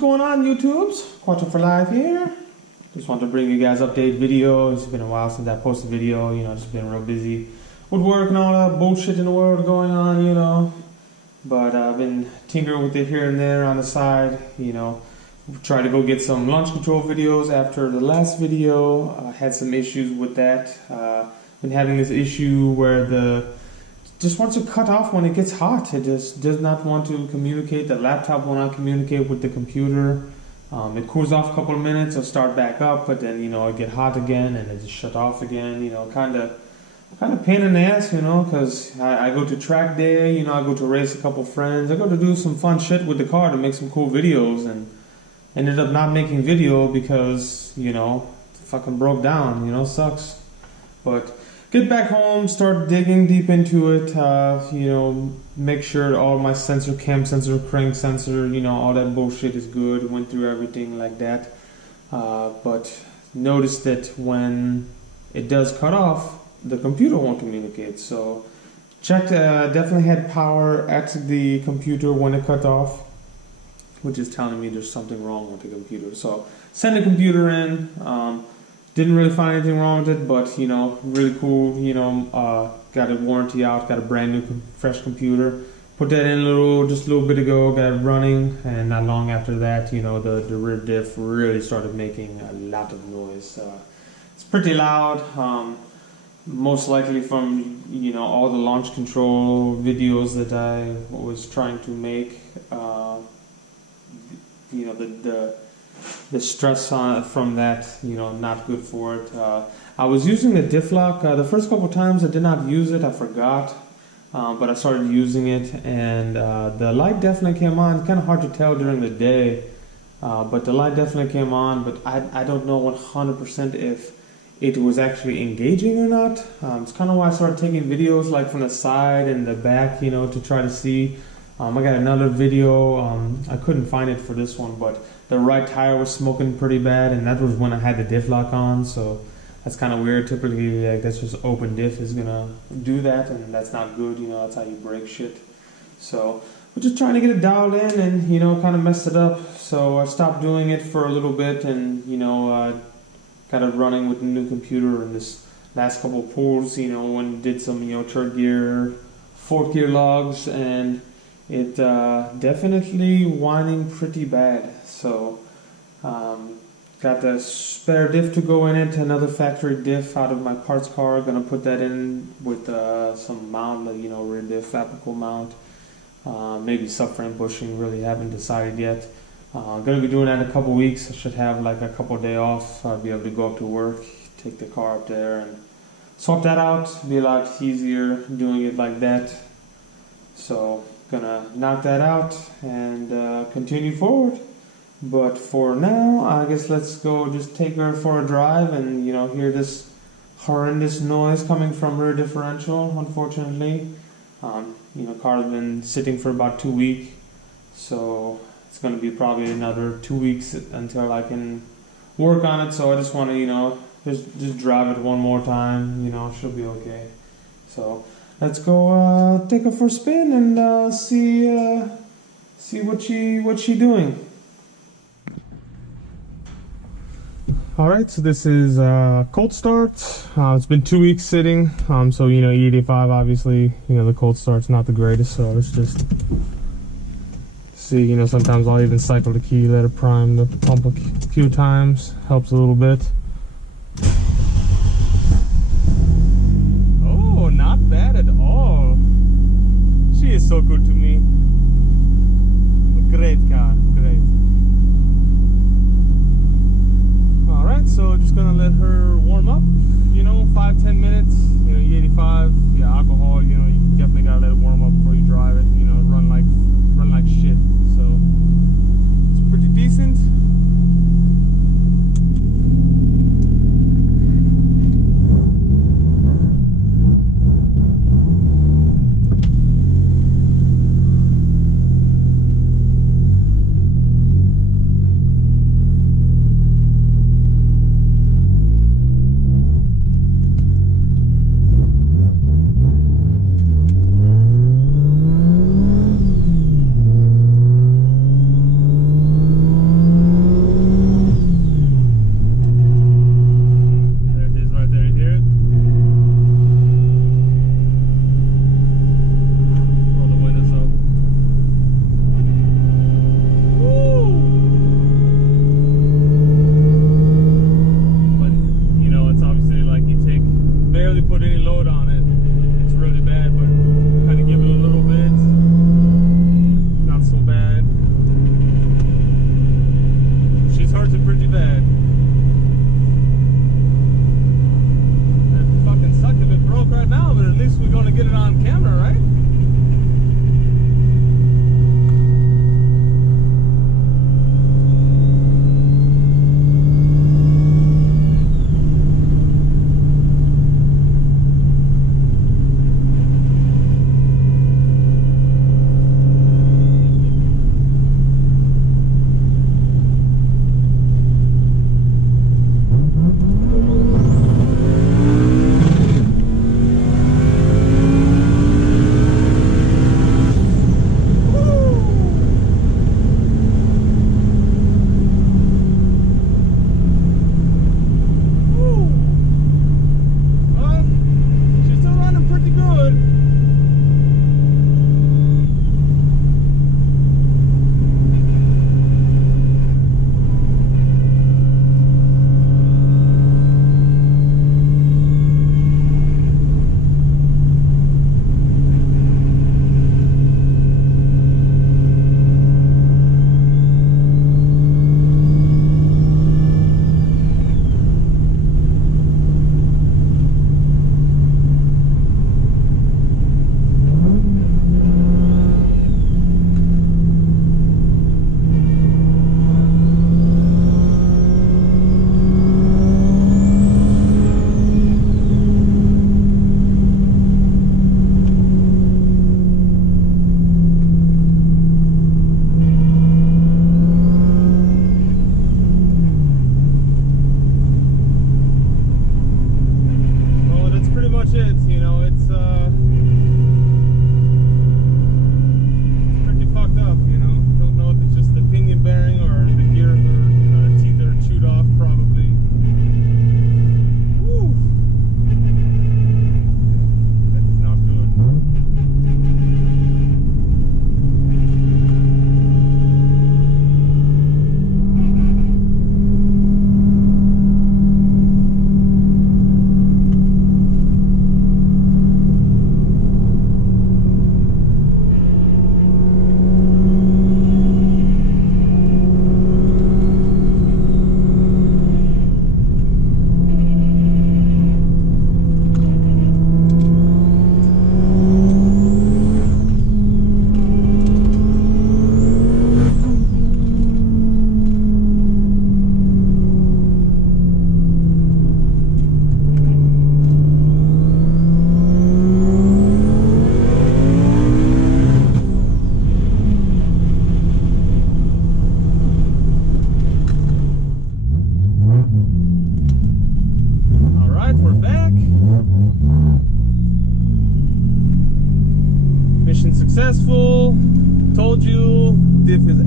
going on, YouTubes? Quattro for Life here. Just want to bring you guys update video. It's been a while since I posted a video, you know, just been real busy with work and all that bullshit in the world going on, you know. But I've been tinkering with it here and there on the side, you know. Try to go get some launch control videos after the last video. I had some issues with that. Been having this issue where just wants to cut off when it gets hot. It just does not want to communicate. The laptop will not communicate with the computer. It cools off a couple of minutes, it'll start back up, but then, you know, it get hot again and it just shut off again. You know, kind of pain in the ass, you know, because I go to track day, you know, I go to race a couple friends, I go to do some fun shit with the car to make some cool videos, and ended up not making video because, you know, it fucking broke down, you know, sucks. But get back home, start digging deep into it, you know, make sure all my sensor, cam sensor, crank sensor, you know, all that bullshit is good. Went through everything like that. But noticed that when it does cut off, the computer won't communicate. So checked, definitely had power at the computer when it cut off, which is telling me there's something wrong with the computer. So send the computer in. Didn't really find anything wrong with it, but, you know, really cool, you know, got a warranty out, got a brand new fresh computer, put that in just a little bit ago, got it running, and not long after that, you know, the rear diff really started making a lot of noise. It's pretty loud, most likely from, you know, all the launch control videos that I was trying to make, you know, the stress from that, you know, not good for it. I was using the diff lock. The first couple times I did not use it, I forgot, but I started using it, and the light definitely came on. It's kind of hard to tell during the day, but the light definitely came on, but I don't know 100% if it was actually engaging or not. It's kind of why I started taking videos like from the side and the back, you know, to try to see. I got another video, I couldn't find it for this one, but the right tire was smoking pretty bad, and that was when I had the diff lock on, so that's kind of weird. Typically, like, that's just open diff is gonna do that, and that's not good, you know, that's how you break shit. So we're just trying to get it dialed in, and, you know, kind of messed it up, so I stopped doing it for a little bit, and, you know, got it running with the new computer, and this last couple of pulls, you know, when did some, you know, third gear, fourth gear logs, and it definitely whining pretty bad. So got the spare diff to go in it, another factory diff out of my parts car. Gonna put that in with some mount, you know, rear diff, apical mount, maybe subframe bushing, really haven't decided yet. Gonna be doing that in a couple weeks. I should have like a couple of days off. I'll be able to go up to work, take the car up there and swap that out. Be a lot easier doing it like that. So gonna knock that out and continue forward. But for now, I guess let's go just take her for a drive and, you know, hear this horrendous noise coming from her differential, unfortunately. You know, car's been sitting for about 2 weeks, so it's gonna be probably another 2 weeks until I can work on it. So I just want to, you know, just drive it one more time, you know, she'll be okay. So let's go take her for a spin and see what she doing. All right, so this is cold start. It's been 2 weeks sitting, so, you know, E85 obviously, you know, the cold start's not the greatest. So let's just see. You know, sometimes I'll even cycle the key, let it prime the pump a few times, helps a little bit. Not bad at all. She is so good to me. Great car, great. Alright, so just gonna let her warm up, you know, 5-10 minutes. You know, E85, yeah, alcohol, you know, you definitely gotta let it warm up before you drive it, you know, run like shit. So it's pretty decent.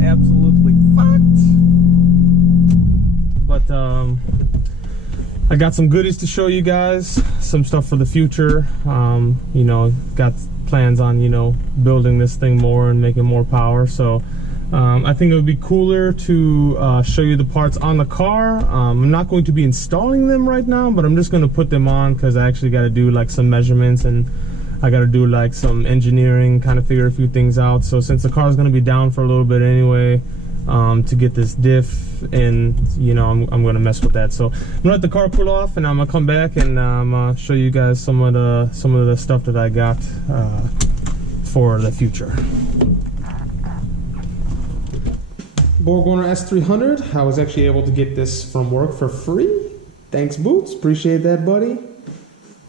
absolutely fucked. But I got some goodies to show you guys, some stuff for the future. You know, got plans on, you know, building this thing more and making more power. So I think it would be cooler to show you the parts on the car. I'm not going to be installing them right now, but I'm just going to put them on because I actually got to do like some measurements, and I got to do like some engineering, kind of figure a few things out. So since the car is going to be down for a little bit anyway, to get this diff, and you know, I'm going to mess with that. So I'm going to let the car cool off, and I'm going to come back and show you guys some of the stuff that I got for the future. BorgWarner S300. I was actually able to get this from work for free. Thanks, Boots. Appreciate that, buddy.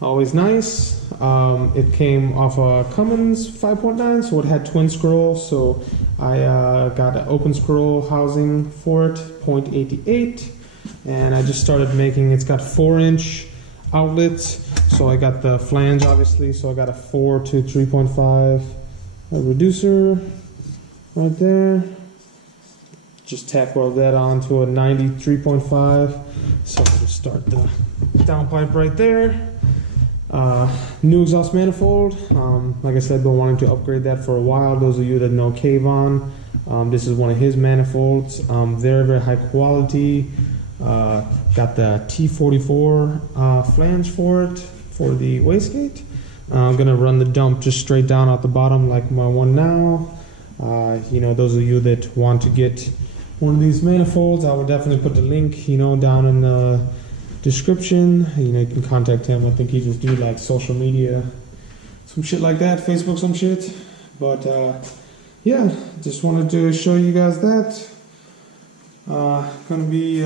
Always nice. It came off a Cummins 5.9, so it had twin scroll. So I got an open scroll housing for it, 0.88, and I just started making. It's got 4-inch outlets, so I got the flange obviously. So I got a 4 to 3.5 reducer right there. Just tack weld that onto a 93.5. So I'll just start the downpipe right there. New exhaust manifold. Like I said, been wanting to upgrade that for a while. Those of you that know Kavon, this is one of his manifolds. Very, very high quality. Got the T44 flange for it, for the wastegate. I'm gonna run the dump just straight down out the bottom like my one now. You know, those of you that want to get one of these manifolds, I will definitely put the link, you know, down in the description. You know, you can contact him. I think he just do like social media, some shit like that, Facebook, some shit. But yeah, just wanted to show you guys that. Gonna be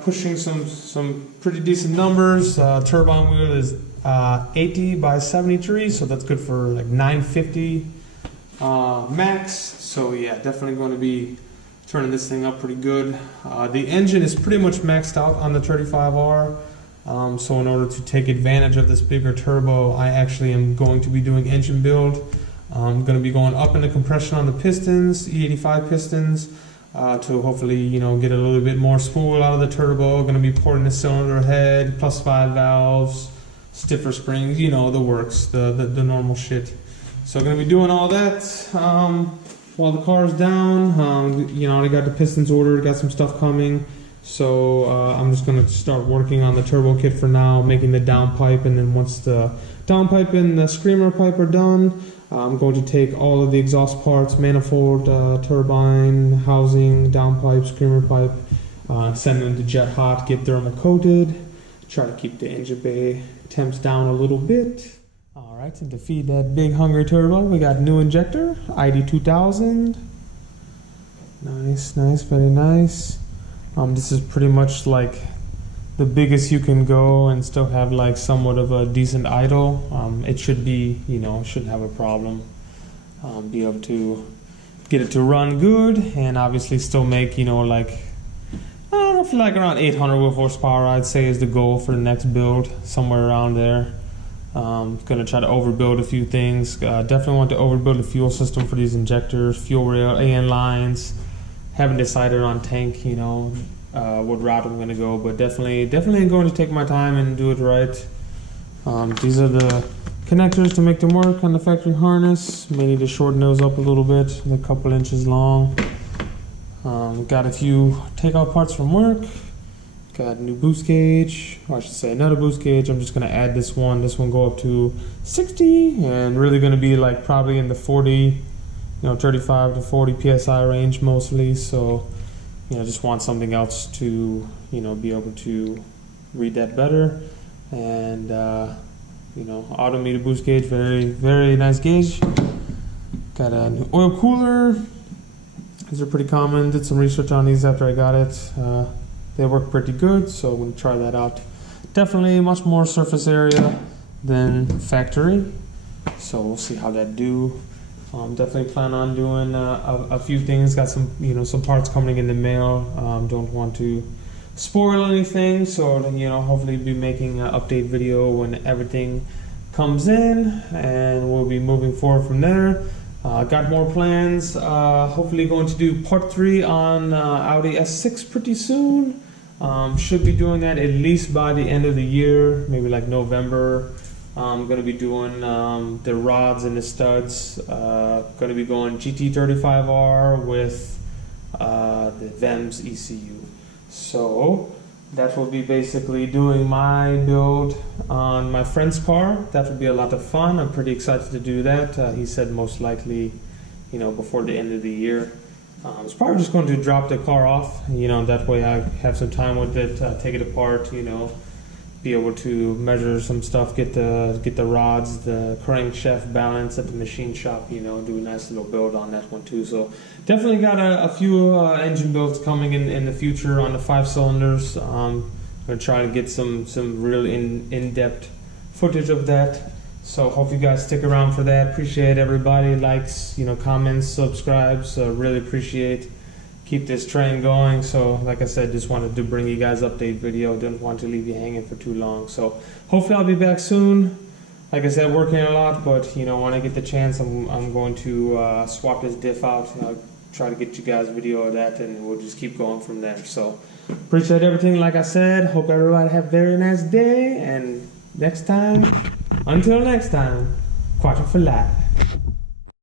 pushing some pretty decent numbers. Turbine wheel is 80 by 73, so that's good for like 950 max. So yeah, definitely going to be turning this thing up pretty good. The engine is pretty much maxed out on the 35R. So in order to take advantage of this bigger turbo, I actually am going to be doing engine build. I'm going to be going up in the compression on the pistons, E85 pistons, to hopefully, you know, get a little bit more spool out of the turbo. Going to be porting the cylinder head, +5 valves, stiffer springs, you know, the works, the normal shit. So going to be doing all that while the car's down. You know, I got the pistons ordered, got some stuff coming. So I'm just going to start working on the turbo kit for now, making the downpipe, and then once the downpipe and the screamer pipe are done, I'm going to take all of the exhaust parts, manifold, turbine, housing, downpipe, screamer pipe, send them to jet hot, get thermal coated, try to keep the engine bay temps down a little bit. Alright, and to feed that big hungry turbo, we got new injector, ID 2000. Nice, nice, very nice. This is pretty much like the biggest you can go and still have like somewhat of a decent idle. It should be, you know, shouldn't have a problem. Be able to get it to run good, and obviously still make, you know, like, I don't know, for like around 800 wheel horsepower, I'd say is the goal for the next build, somewhere around there. Gonna try to overbuild a few things. Definitely want to overbuild the fuel system for these injectors, fuel rail, AN lines. Haven't decided on tank, you know, what route I'm gonna go, but definitely going to take my time and do it right. These are the connectors to make them work on the factory harness. May need to shorten those up a little bit, a couple inches long. Got a few takeout parts from work. Got a new boost gauge, or I should say another boost gauge. I'm just gonna add this one go up to 60, and really gonna be like probably in the 40, you know, 35 to 40 PSI range mostly. So, you know, just want something else to, you know, be able to read that better. And, you know, auto meter boost gauge, very, very nice gauge. Got an oil cooler. These are pretty common. Did some research on these after I got it. They work pretty good, so I'm going to try that out. Definitely much more surface area than factory, so we'll see how that do. Definitely plan on doing a few things. Got some, you know, some parts coming in the mail. Don't want to spoil anything, so, you know, hopefully be making an update video when everything comes in, and we'll be moving forward from there. Got more plans. Hopefully going to do part 3 on Audi S6 pretty soon. Should be doing that at least by the end of the year, maybe like November. I'm going to be doing the rods and the studs. Going to be going GT35R with the VEMS ECU. So that will be basically doing my build on my friend's car. That will be a lot of fun. I'm pretty excited to do that. He said most likely, you know, before the end of the year. It's probably just going to drop the car off, you know, that way I have some time with it, take it apart, you know, be able to measure some stuff, get the rods, the crankshaft balance at the machine shop, you know, do a nice little build on that one too. So definitely got a few engine builds coming in the future on the 5 cylinders. I'm going to try to get some real in-depth footage of that. So hope you guys stick around for that. Appreciate everybody, likes, you know, comments, subscribes. Really appreciate. Keep this train going. So like I said, just wanted to bring you guys update video. Didn't want to leave you hanging for too long. So hopefully I'll be back soon. Like I said, working a lot, but you know, when I get the chance, I'm going to swap this diff out. I'll try to get you guys video of that, and we'll just keep going from there. So appreciate everything. Like I said, hope everybody have a very nice day, and until next time, quattro for life.